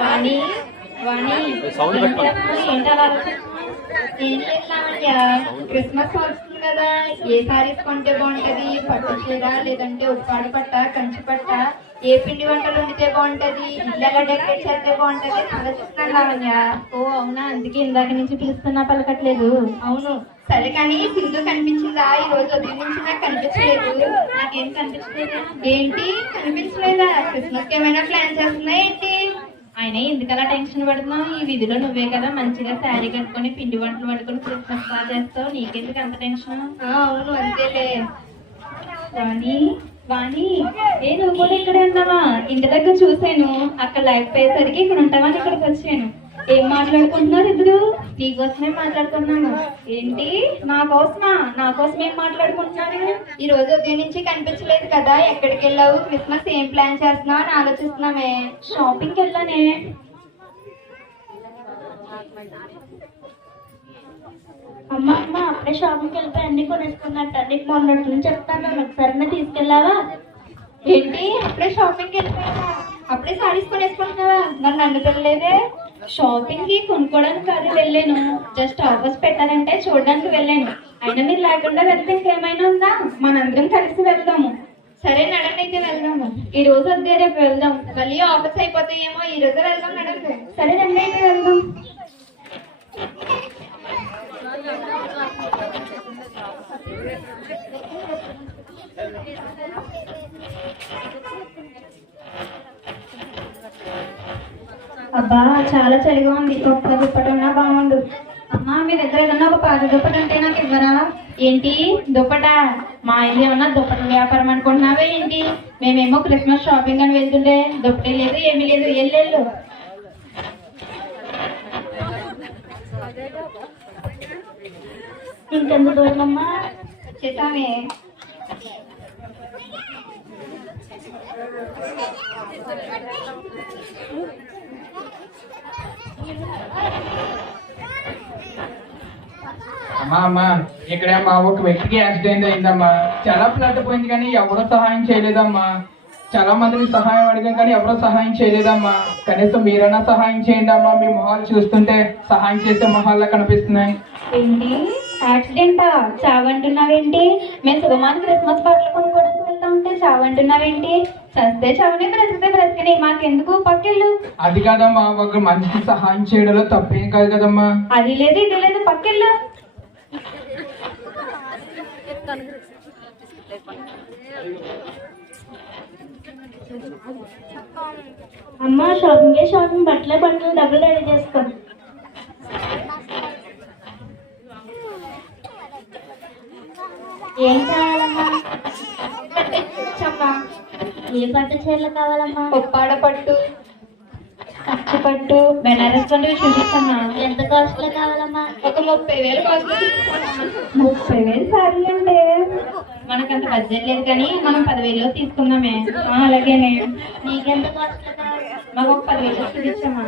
వాణి వాణి ఏంటలా ఏం చేస్తామయ్య క్రిస్మస్ వస్తుంది కదా, ఏ సారీస్ కొంటే బాగుంటది? పట్టు చీర లేదంటే ఉప్పాడు పట్ట, కంచి పట్ట, ఏ పిండి వంటలు వండితే బాగుంటది, ఇల్లు ఎలా డెకరేట్ చేస్తే బాగుంటది అని ఆలోచిస్తున్నాను లావణ్య. ఓ అవునా, అందుకే ఇందాక నుంచి పిలుస్తున్నా పలకట్లేదు. అవును సరే, కానీ సింధు కనిపించిందా? ఈ రోజు ఉదయం నుంచి నాకు కనిపించలేదు. నాకేం కనిపించలేదు. ఏంటి కనిపించలేదా? క్రిస్మస్ కి ఏమైనా ప్లాన్ చేస్తున్నా ఏంటి? ఆయన ఎందుకలా టెన్షన్ పడుతున్నావు? ఈ విధిలో నువ్వే కదా మంచిగా శారీ కట్టుకొని పిండి వంటలు పట్టుకొని క్రిస్మస్ బాగా చేస్తావు, నీకెందుకు అంత టెన్షన్? అవును అంతేలే. వాణి వాణి, ఏ నువ్వు కూడా ఇక్కడే ఉన్నావా? ఇంటి దగ్గర చూసాను, అక్కడ లేకపోయేసరికి ఇక్కడ ఉంటావని ఇక్కడికి వచ్చాను. ఏం మాట్లాడుకుంటున్నారు ఇద్దరు? నీకోసమే మాట్లాడుకున్నాను. ఏంటి నా కోసమా? నా కోసం ఏం మాట్లాడుకుంటున్నారు? ఈ రోజు ఉదయం నుంచి కనిపించలేదు కదా, ఎక్కడికి వెళ్ళావు? క్రిస్మస్ ఏం ప్లాన్ చేస్తున్నావు అని ఆలోచిస్తున్నామే. షాపింగ్కి వెళ్ళానే. అమ్మ అమ్మ అప్పుడే షాపింగ్కి వెళ్ళిపోయి అన్ని కొనేసుకున్నట్ట. నీకు మొన్నటి నుంచి చెప్తాను, ఒకసారి తీసుకెళ్ళావా? ఏంటి అప్పుడే షాపింగ్కి వెళ్ళిపోయావా? అప్పుడే సారీస్ కొనేసుకుంటున్నావా? మరి నన్ను పిల్లలేదే. షాపింగ్ కి కొనుక్కోవడానికి కాదు వెళ్ళాను, జస్ట్ ఆఫర్స్ పెట్టారంటే చూడడానికి వెళ్ళాను. అయినా మీరు లేకుండా వెళ్తే ఇంకేమైనా ఉందా? మనందరం కలిసి వెళ్దాము. సరే నడండి, అయితే వెళ్దాము. ఈ రోజు వద్దే, రేపు వెళ్దాం. మళ్ళీ ఆఫర్స్ అయిపోతాయేమో, ఈ రోజు వెళ్దాం. నడండి. సరే రండి, అయితే వెళ్దాం. అబ్బా చాలా చలిగా ఉంది, ఒక్క దుప్పటి ఉన్నా బాగుండు. అమ్మా మీ దగ్గర ఏదన్నా ఒక పాత దుప్పటి అంటే నాకు ఇవ్వరా? ఏంటి దుప్పటా? మా ఇల్లు ఏమన్నా దుప్పటి వ్యాపారం అనుకుంటున్నావే ఏంటి? మేమేమో క్రిస్మస్ షాపింగ్ అని వెళ్తుండే దుప్పటి లేదు ఏమీ లేదు. ఎల్లెళ్ళు. ఇంకెంత దూరం అమ్మా? చేసామే. అమ్మా ఇక్కడ మా ఒక వ్యక్తికి యాక్సిడెంట్ అయిందమ్మా. చాలా బ్లడ్ పోయింది కానీ ఎవరో సహాయం చేయలేదమ్మా. చాలా మందిని సహాయం అడిగాం కానీ ఎవరో సహాయం చేయలేదమ్మా. కనీసం మీరైనా సహాయం చేయండి అమ్మా. మీ మొహాలు చూస్తుంటే సహాయం చేసే మొహాల్లో కనిపిస్తున్నాయి. ఏంటి యాక్సిడెంటా? చావంటున్నావేంటి? మేము సుగమాన్ క్రిస్మస్ బట్టలు కొనుక్కోవడానికి వెళ్తా ఉంటే చావంటున్నావేంటి? చస్తే చావని, బ్రతికితే బ్రతికని, మాకెందుకు? పక్కెళ్ళు. అది కాదమ్మా, ఒక మనిషికి సహాయం చేయడంలో తప్పేం కాదు కదమ్మా. అది లేదు ఇది లేదు, పక్కెళ్ళు. అమ్మ షాపింగ్ బట్టలు డబ్బులు రెడీ చేసుకో. ఏం కావాలమ్మా? ఏ పట్టు చీరలు కావాలమ్మా? ఉప్పాడ పట్టు, కంచి పట్టు, బెనారస్ వంటివి చూపిస్తామా. ఎంత కాస్ట్ లో కావాలమ్మా? ఒక 30,000 కాస్ట్. 30,000 సారీ అంటే మనకంత బడ్జెట్ లేదు కానీ మనం 10,000 తీసుకుందామే. అలాగేనే. నీకెంత కాస్ట్ లో కావాలి? మాకు ఒక 10,000 చూపించమ్మా.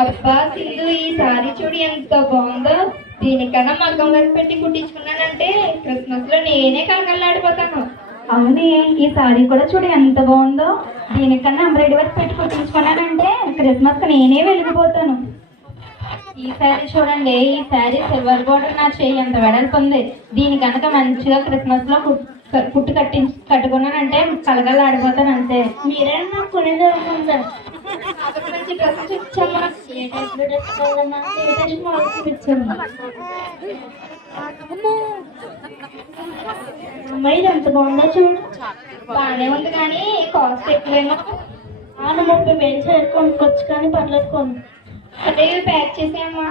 అబ్బా సింధు, ఈ సారీ చూడు ఎంత బాగుందో. దీనికన్నా మగ్గం వర్క్ పెట్టి కుట్టించుకున్నానంటే క్రిస్మస్ లో నేనే కలకల్లాడిపోతాను. అవునే, ఈ సారీ కూడా చూడు ఎంత బాగుందో. దీనికన్నా ఎంబ్రాయిడరీ వర్క్ పెట్టి కుట్టించుకున్నానంటే క్రిస్మస్ కి నేనే వెలిగిపోతాను. ఈ శారీ చూడండి, ఈ శారీ సిల్వర్ బోర్డర్ నా చేయి ఎంత వెడల్పు ఉంది. దీని కనుక మంచిగా క్రిస్మస్ లో కుట్టు కట్టుకున్నానంటే కలగల్లాడిపోతాను అంతే. మీరే నాకు కొనేది ఉందా? మంచి డ్రెస్ చూపించమ్మా. ఏ టైప్ లో డ్రెస్ కావాలమ్మా? లేటెస్ట్ మోడల్ చూపించమ్మా. అమ్మాయి ఇది ఎంత బాగుందో చూడు. బాగానే ఉంది కానీ కాస్ట్ ఎక్కువేమో. 30,000 చీర కొనుక్కోవచ్చు కానీ పర్లేదు కొను. అదే ప్యాక్ చేసేయమ్మా.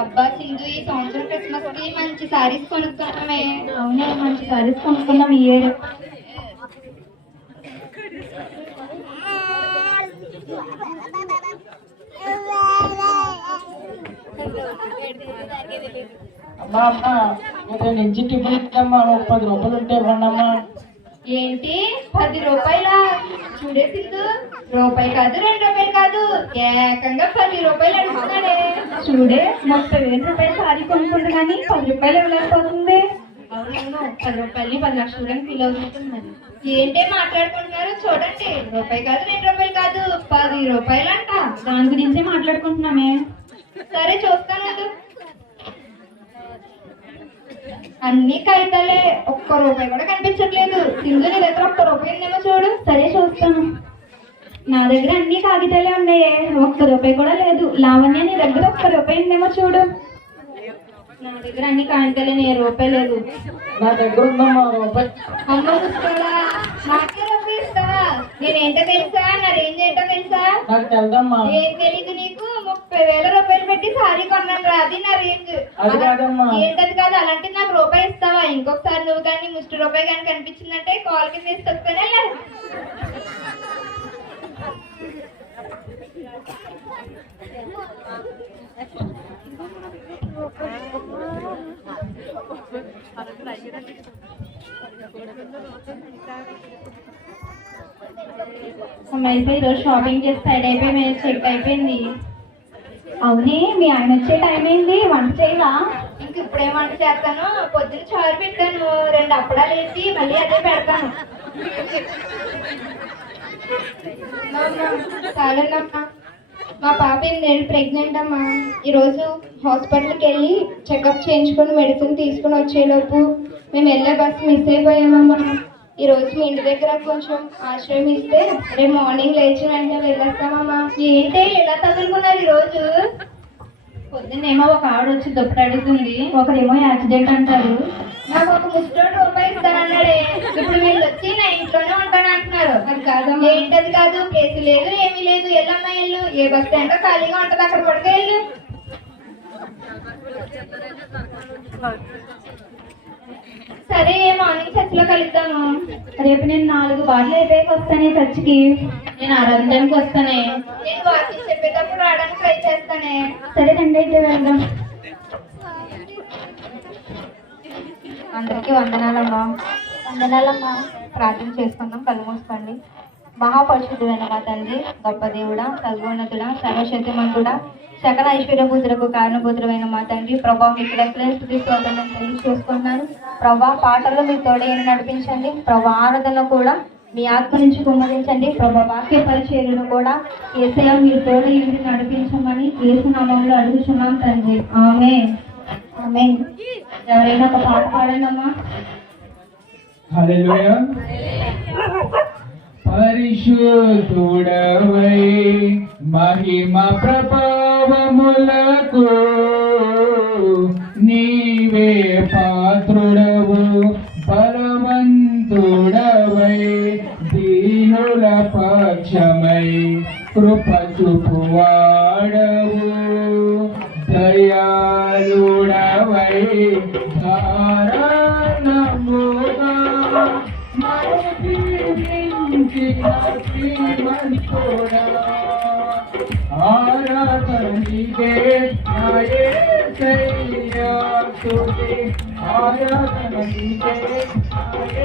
అబ్బా సింధు, ఈ సంవత్సరం క్రిస్మస్ కి మంచి సారీస్ కొనుక్కున్నామే. అవునే, మంచి సారీస్ కొనుక్కున్నాం ఈ ఇయర్. అమ్మా అమ్మా ఉదయం నుంచి టిఫిన్ ఇద్దమ్మా 30 రూపాయలు ఉంటే ఇవ్వండమ్మా. ఏంటి 10 రూపాయల? చూడే సింధు, రూపాయి కాదు 2 రూపాయలు కాదు, ఏకంగా 10 రూపాయలు అడుగుతున్నాడే. చూడే 30,000 రూపాయలు సారీ కొనుక్కుంటు కానీ 10 రూపాయలు ఇవ్వలేకపోతుంది. అవునవును, 10 రూపాయలని 10 లక్షలు కానీ ఫీల్ అవుతుంది. ఏంటి మాట్లాడుకుంటున్నారు? చూడండి, రూపాయి కాదు 2 రూపాయలు కాదు, 10 రూపాయలు అంట. దాని గురించే మాట్లాడుకుంటున్నామే. సరే చూస్తాను కదా. అన్ని కాగితాలే, 1 రూపాయి కూడా కనిపించట్లేదు. సింధు నీ దగ్గర 1 రూపాయి ఉందేమో చూడు. సరే చూస్తాను. నా దగ్గర అన్ని కాగితాలే ఉన్నాయే, 1 రూపాయి కూడా లేదు. లావణ్య నీ దగ్గర 1 రూపాయి ఉందేమో చూడు. నా దగ్గర అన్ని కాగితాలే, 1 రూపాయి లేదు. నా దగ్గర ఉందమ్మా రూపాయి. అమ్మ పుస్తకాలా? నాకే రూపాయి ఇస్తావా? నేనేంటో తెలుసా, నా రేంజ్ ఏంటో తెలుసా? నాకు తెలదమ్మా. ఏం తెలీదు నీకు? 30,000 రూపాయలు పెట్టి సారీ కొన్నాను రా, అది నా రేంజ్. అది కాదమ్మా. ఏంటది కాదు? అలాంటి నాకు రూపాయి ఇస్తావా? ఇంకొకసారి నువ్వు కానీ ముష్టి రూపాయి కానీ కనిపించిందంటే కాల్ కింద తీసుకొస్తానే. ఈరోజు షాపింగ్ చేసి సైడ్ అయిపోయి చెక్ అయిపోయింది. అవునే, మీ ఆయన వచ్చే టైం అయింది. వంట చేయవా? ఇంక ఇప్పుడే వంట చేస్తాను. పొద్దున చారు పెట్టాను, 2 అప్పడాలు వేసి మళ్ళీ అదే పెడతాను. చాలండమ్మా. మా పాప 8 నెలలు ప్రెగ్నెంట్ అమ్మా. ఈరోజు హాస్పిటల్కి వెళ్ళి చెకప్ చేయించుకొని మెడిసిన్ తీసుకుని వచ్చేలోపు మేము వెళ్ళే బస్సు మిస్ అయిపోయామమ్మా. ఈరోజు మీ ఇంటి దగ్గర కొంచెం ఆశ్రయం ఇస్తే రేపు మార్నింగ్ లేచి వెంటనే వెళ్ళేస్తామమ్మా. ఏంటి ఎలా తగులుకున్నారు ఈరోజు? పొద్దున్నేమో ఒక ఆవిడ వచ్చి దుప్పటి అడుగుతుంది, ఒకరేమో యాక్సిడెంట్ అంటారు. నాకు ఒక ముస్టోడు రూపాయి ఇస్తానన్నాడే. ఇప్పుడు వీళ్ళు వచ్చి నా ఇంట్లోనే ఉంటాను అంటున్నారు. అది కాదమ్మా. ఏంటది కాదు? ప్లేస్ లేదు, ఏమీ లేదు. వెళ్ళమ్మా వెళ్ళు. ఏ బస్ స్టాండ్ ఖాళీగా ఉంటుంది, అక్కడ పడుకెళ్ళు. సరే, మార్నింగ్ చర్చిలో కలుద్దాము. రేపు నేను 4 బాటలు అయిపోయాక వస్తానే చర్చికి. నేను 6 గంటలకు వస్తానే. నేను వాకింగ్ చెప్పేటప్పుడు రావడానికి ట్రై చేస్తానే. సరే రండి, అయితే వెళ్దాం. అందరికీ వందనాలమ్మా. వందనాలమ్మా. ప్రార్థన చేసుకుందాం. కళ్ళు మూసుకోండి. మహాపరిశుద్ధుడైన మా తండ్రి, గొప్ప దేవుడా, సర్వోన్నతుడా, సర్వశక్తిమంతుడా, సకల ఐశ్వర్యభూతులకు కారణభూతుడైన మా తండ్రి, ప్రభా మీకు రెఫరెన్స్ స్తోత్రం చేసుకుంటున్నాను. ప్రభా పాటల్లో మీ తోడేని నడిపించండి. ప్రభా ఆరాధనలో కూడా మీ ఆత్మ నుంచి కుమ్మరించండి. ప్రభా వాక్య పరిచర్యను కూడా యేసయ్య మీరు తోడేని నడిపించమని యేసు నామములో అడుగుచున్నాం తండ్రి. ఆమేన్. ఆమేన్. ఎవరైనా ఒక పాట పాడండి అమ్మా. హల్లెలూయా. పరిశుద్ధుడవై మహిమ ప్రభావములకు నీవే పాత్రుడవు, బలవంతుడవై దీనుల పక్షమై కృప చూపువాడవు, దయాళుడవై ధారాళముగా ఆరాధనీకే నాయసయ్యా స్తుతి, ఆరాధనీకే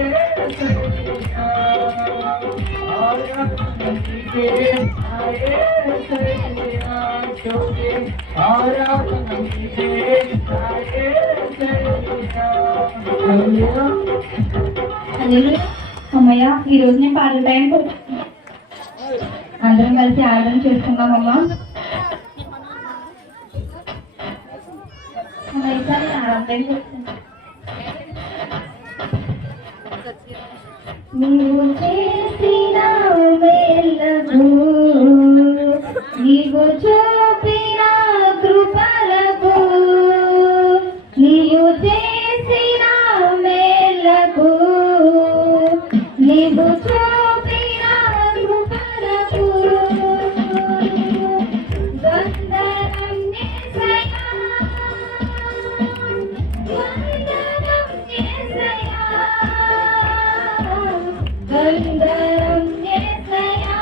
నాయసయ్యా, ఆరాధనీకే నాయసయ్యా స్తుతి, ఆరాధనీకే నాయసయ్యా. అమ్మయ్య, ఈరోజు నేను పాటల టైం అందరం కలిసి ఆరాధన చేసుకున్నామమ్మా. ఈసారి ఆరాధన చేస్తున్నాను. నీవు చేసిన మేలకు, నీవు చూపిన కృపలకు, నీవు చేసిన మేలకు, నీవు చూపిన కృపలకు వందనం యేసయ్యా, వందనం యేసయ్యా, వందనం యేసయ్యా,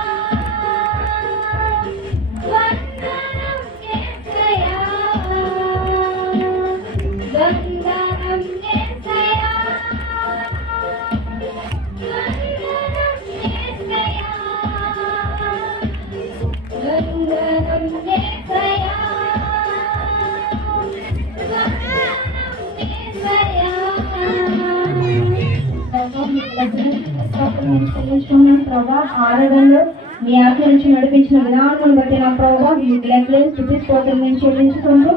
ప్రభా ఆరాధనలో మీ ఆజ్ఞ నుంచి నడిపించిన విధానం బట్టి నా ప్రభావ మీకు లెక్కలేదు చూపించుకోవటం మేము చెల్లించుకుంటూ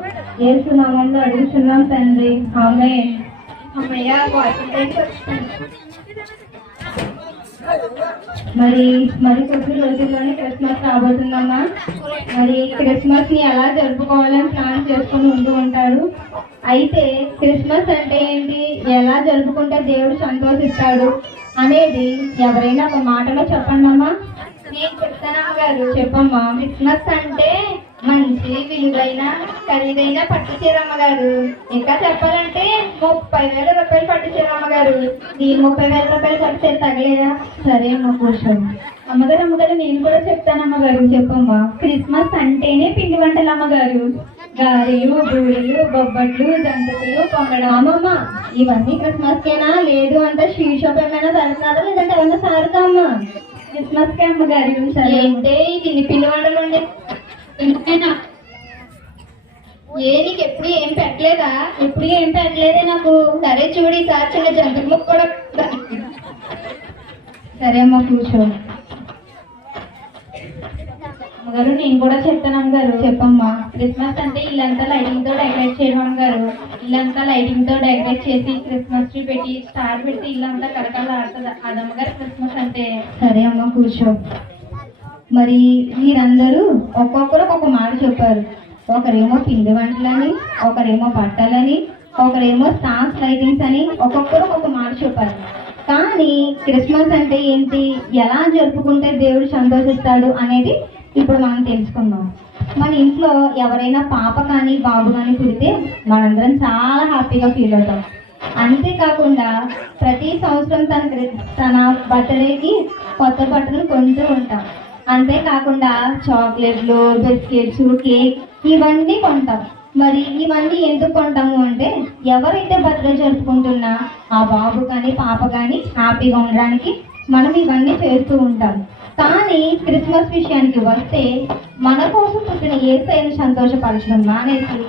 ఏసునామంలో అడుగుతున్నాం తండ్రి. ఆమేన్. అమ్మయ్య మరి కొద్ది రోజుల్లోనే క్రిస్మస్ రాబోతుందమ్మా. మరి క్రిస్మస్ ని ఎలా జరుపుకోవాలని ప్లాన్ చేసుకుని ఉంటూ ఉంటారు. అయితే క్రిస్మస్ అంటే ఏంటి, ఎలా జరుపుకుంటే దేవుడు సంతోషిస్తాడు అనేది ఎవరైనా ఒక మాటలో చెప్పండి అమ్మా. నేను చెప్తానమ్మ గారు. చెప్పమ్మా. క్రిస్మస్ అంటే మంచి విలువైన ఖరీదైన పట్టు చీర అమ్మగారు. ఇంకా చెప్పాలంటే 30,000 రూపాయలు పట్టు చీర అమ్మగారు. ఈ 30,000 రూపాయలు పట్టు చీర తగలేదా? సరే అమ్మ కూర్చోండి. అమ్మగారు నేను కూడా చెప్తాను అమ్మగారు. చెప్పమ్మా. క్రిస్మస్ అంటేనే పిండి వంటలు అమ్మగారు. గారెలు, బూరెలు, బొబ్బట్లు, జంతువులు, పొంగడం. అమ్మమ్మ ఇవన్నీ క్రిస్మస్ కేనా? లేదు అంటే స్వీట్ షాప్ ఏమైనా తరుగుతున్నారా లేదంటే ఏమైనా సారుతా అమ్మ? క్రిస్మస్ కే అమ్మగారు. సరే అంటే ఇన్ని పిండి వంటలు ఉండే ఎందుకైనా నీకు ఎప్పుడు ఏం పెట్టలేదా? ఎప్పుడు ఏం పెట్టలేదే నాకు. సరే చూడు ఈసారి చిన్న జంతువు ముక్క కూడా. సరే అమ్మ కూర్చో. అమ్మగారు నేను కూడా చెప్తాను అమ్మగారు. చెప్పమ్మా. క్రిస్మస్ అంటే ఇల్లంతా లైటింగ్ తో డెకరేట్ చేయడం అమ్మగారు. ఇల్లంతా లైటింగ్ తో డెకరేట్ చేసి క్రిస్మస్ ట్రీ పెట్టి స్టార్ పెట్టి ఇల్లంతా కరకల ఆడుతుంది అదమ్మగారు క్రిస్మస్ అంటే. సరే అమ్మ కూర్చో. మరి మీరందరూ ఒక్కొక్కరు ఒక్కొక్క మాట చెప్పారు. ఒకరేమో పిండి వంటలని, ఒకరేమో బట్టలని, ఒకరేమో స్టార్స్ లైటింగ్స్ అని ఒక్కొక్కరు ఒక్కొక్క మాట చెప్పారు. కానీ క్రిస్మస్ అంటే ఏంటి, ఎలా జరుపుకుంటే దేవుడు సంతోషిస్తాడు అనేది ఇప్పుడు మనం తెలుసుకుందాం. మన ఇంట్లో ఎవరైనా పాప కానీ బాబు కానీ పుడితే మనందరం చాలా హ్యాపీగా ఫీల్ అవుతాం. అంతేకాకుండా ప్రతి సంవత్సరం తన బర్త్డేకి కొత్త బట్టలు కొంటూ ఉంటాం. అంతేకాకుండా చాక్లెట్లు, బిస్కెట్స్, కేక్ ఇవన్నీ కొంటాం. మరి ఇవన్నీ ఎందుకు కొంటాము అంటే ఎవరైతే బర్త్డే జరుపుకుంటున్నా ఆ బాబు కానీ పాప కానీ హ్యాపీగా ఉండడానికి మనం ఇవన్నీ చేస్తూ ఉంటాం. కానీ క్రిస్మస్ విషయానికి వస్తే మన కోసం పుట్టిన యేసయ్యను సంతోషపరచడం మానేసి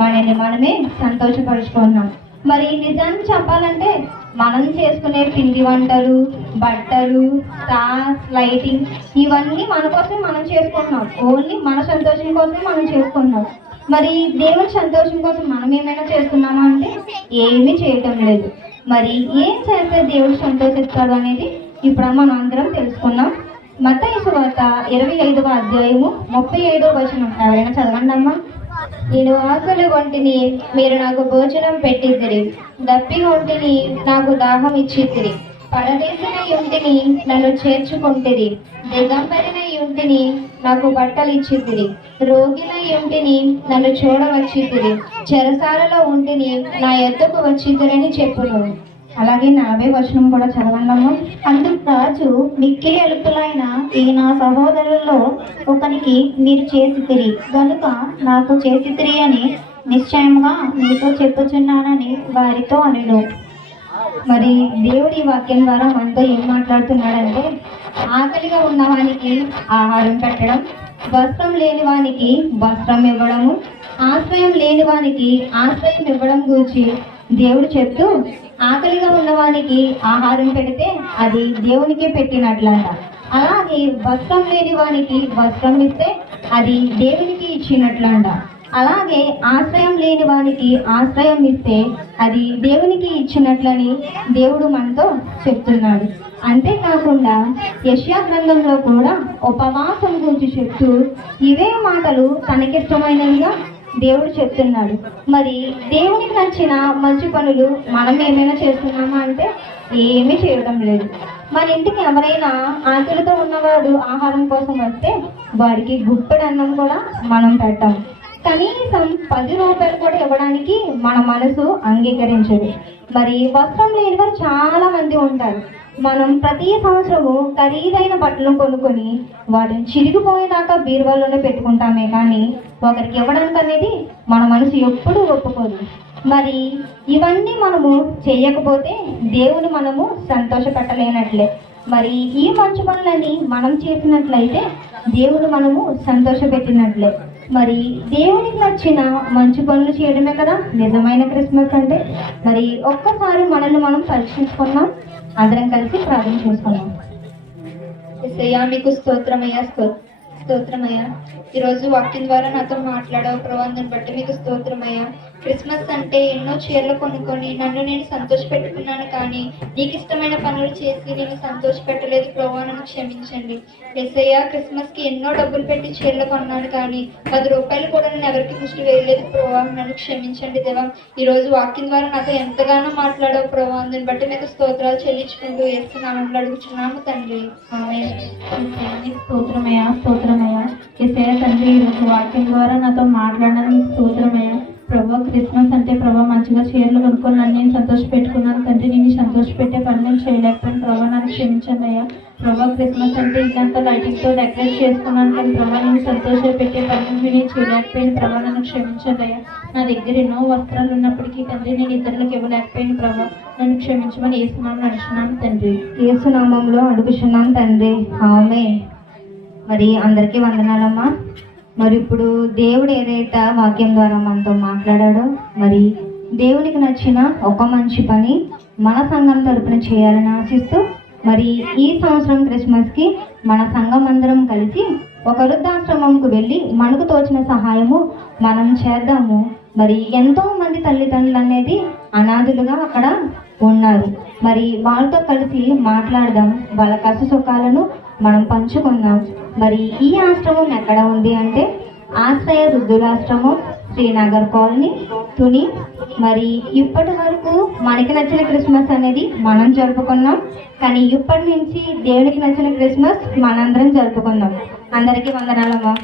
మనల్ని మనమే సంతోషపరుచుకున్నాం. మరి నిజాన్ని చెప్పాలంటే మనం చేసుకునే పిండి వంటలు, బట్టలు, స్టార్స్, లైటింగ్ ఇవన్నీ మన కోసం మనం చేసుకుంటున్నాం. ఓన్లీ మన సంతోషం కోసం మనం చేసుకుంటున్నాం. మరి దేవుని సంతోషం కోసం మనం ఏమైనా చేస్తున్నామా అంటే ఏమీ చేయటం లేదు. మరి ఏం చేస్తే దేవుడు సంతోషిస్తాడు అనేది ఇప్పుడు మనం అందరం తెలుసుకున్నాం. మత్తయి సువార్త 25వ అధ్యాయము 35వ వచనం ఎవరైనా చదవండి అమ్మా. నేను ఆకలి వంటిని, మీరు నాకు భోజనం పెట్టిద్దిరి. దప్పిగా ఉంటిని, నాకు దాహం ఇచ్చిద్దిరి. పరదేశమై ఉంటిని, నన్ను చేర్చుకుంటిరి. దిగంబరినై ఉంటిని, నాకు బట్టలు ఇచ్చిద్దిరి. రోగినై ఉంటిని, నన్ను చూడవచ్చిద్దిరి. చెరసాలలో ఉంటిని, నా యొద్దకు వచ్చిద్దిరని చెప్పును. అలాగే 40వ వచనం కూడా చదవండము. అందుకు రాజు, మిక్కిలి అలుపులైన ఈ నా సహోదరులలో ఒకనికి మీరు చేసితిరి గనుక నాకు చేసితిరి అని నిశ్చయముగా మీతో చెప్పుచున్నానని వారితో అనెను. మరి దేవుడి వాక్యం ద్వారా మనతో ఏం మాట్లాడుతున్నాడంటే ఆకలిగా ఉన్న వానికి ఆహారం పెట్టడం, వస్త్రం లేని వానికి వస్త్రం ఇవ్వడము, ఆశ్రయం లేని వానికి ఆశ్రయం ఇవ్వడం గురించి దేవుడు చెప్తూ ఆకలిగా ఉన్నవానికి ఆహారం పెడితే అది దేవునికే పెట్టినట్లంట. అలాగే వస్త్రం లేని వానికి వస్త్రం ఇస్తే అది దేవునికి ఇచ్చినట్లంట. అలాగే ఆశ్రయం లేని వానికి ఆశ్రయం ఇస్తే అది దేవునికి ఇచ్చినట్లని దేవుడు మనతో చెప్తున్నాడు. అంతేకాకుండా యెషయా గ్రంథంలో కూడా ఉపవాసం గురించి చెప్తూ ఇవే మాటలు తనకిష్టమైనవిగా దేవుడు చెప్తున్నాడు. మరి దేవునికి నచ్చిన మంచి పనులు మనం ఏమైనా చేస్తున్నామా అంటే ఏమీ చేయడం లేదు. మన ఇంటికి ఎవరైనా ఆకలితో ఉన్నవాడు ఆహారం కోసం వస్తే వారికి గుప్పెడు అన్నం కూడా మనం పెట్టాం. కనీసం 10 రూపాయలు కూడా ఇవ్వడానికి మన మనసు అంగీకరించదు. మరి వస్త్రం లేని వారు చాలా మంది ఉంటారు. మనం ప్రతి సంవత్సరము ఖరీదైన బట్టలు కొనుక్కొని వాటిని చిరిగిపోయేదాకా బీరువాలోనే పెట్టుకుంటామే కానీ ఒకరికి ఇవ్వడానికి అనేది మన మనసు ఎప్పుడూ ఒప్పుకోదు. మరి ఇవన్నీ మనము చేయకపోతే దేవుని మనము సంతోషపెట్టలేనట్లే. మరి ఈ మంచి పనులని మనం చేసినట్లయితే దేవుడు మనము సంతోషపెట్టినట్లే. మరి దేవునికి నచ్చిన మంచి పనులు చేయడమే కదా నిజమైన క్రిస్మస్ అంటే. మరి ఒక్కసారి మనల్ని మనం పరీక్షించుకున్నాం. అందరం కలిసి ప్రార్థన చేసుకున్నాం. యేసయ్యా మీకు స్తోత్రమయ్యా, స్తోత్రమయ్యా. ఈరోజు వాక్యం ద్వారా నాతో మాట్లాడావు ప్రభా, దాన్ని బట్టి మీకు స్తోత్రమయ్యా. క్రిస్మస్ అంటే ఎన్నో చీరలు కొనుక్కొని నన్ను నేను సంతోష పెట్టుకున్నాను, కానీ నీకు ఇష్టమైన పనులు చేసి నేను సంతోష పెట్టలేదు ప్రభా, నన్ను క్షమించండి. యేసయ్యా క్రిస్మస్ కి ఎన్నో డబ్బులు పెట్టి చీరలు కొన్నాను, కానీ 10 రూపాయలు కూడా నేను ఎవరికి ముష్టి వేయలేదు ప్రభా, నన్ను క్షమించండి దేవా. ఈ రోజు వాక్యం ద్వారా నాతో ఎంతగానో మాట్లాడావు ప్రభా, దాన్ని బట్టి మీకు స్తోత్రాలు చెల్లించుకుంటూ యేసునామములో అడుగుచున్నాము తండ్రి, ఆమేన్. స్తోత్రమయ్యా, స్తోత్రమయ్యా. యేసయ్య తండ్రి, ఈరోజు వాక్యం ద్వారా నాతో మాట్లాడడానికి స్తోత్రమయ్యా. ప్రభా, క్రిస్మస్ అంటే ప్రభా మంచిగా చీరలు కొనుక్కొని నన్ను నేను సంతోష పెట్టుకున్నాను తండ్రి. నేను సంతోష పెట్టే పని నేను చేయలేకపోయాను ప్రభా, నన్ను క్షమించండి అయ్యా. ప్రభా, క్రిస్మస్ అంటే ఇదంతా లైటింగ్తో డెకరేట్ చేసుకున్నాను, కానీ ప్రభా నేను సంతోష పెట్టే పని నేను చేయలేకపోయాను ప్రభా, నన్ను క్షమించండి అయ్యా. నా దగ్గర ఎన్నో వస్త్రాలు ఉన్నప్పటికీ తండ్రి నేను ఇతరులకు ఇవ్వలేకపోయాను ప్రభా, నన్ను క్షమించమని యేసునామములో నడుచున్నాను తండ్రి. యేసునామములో అడుగుచున్నాం తండ్రి, ఆమేన్. మరి అందరికీ వందనాలమ్మా. మరి ఇప్పుడు దేవుడు ఏదైతే వాక్యం ద్వారా మనతో మాట్లాడాడో, మరి దేవునికి నచ్చిన ఒక మంచి పని మన సంఘం తరపున చేయాలని ఆశిస్తూ, మరి ఈ సంవత్సరం క్రిస్మస్కి మన సంఘం అందరం కలిసి ఒక వృద్ధాశ్రమంకు వెళ్ళి మనకు తోచిన సహాయము మనం చేద్దాము. మరి ఎంతో మంది తల్లిదండ్రులు అనేది అనాథులుగా అక్కడ ఉన్నారు. మరి వాళ్ళతో కలిసి మాట్లాడదాం, వాళ్ళ కష్ట సుఖాలను మనం పంచుకుందాం. మరి ఈ ఆశ్రమం ఎక్కడ ఉంది అంటే ఆశ్రయ వృద్ధులాశ్రమం, శ్రీనగర్ కాలనీ, తుని. మరి ఇప్పటి వరకు మనకి నచ్చిన క్రిస్మస్ అనేది మనం జరుపుకున్నాం, కానీ ఇప్పటి నుంచి దేవునికి నచ్చిన క్రిస్మస్ మనందరం జరుపుకుందాం. అందరికీ వందనాలమ్మా.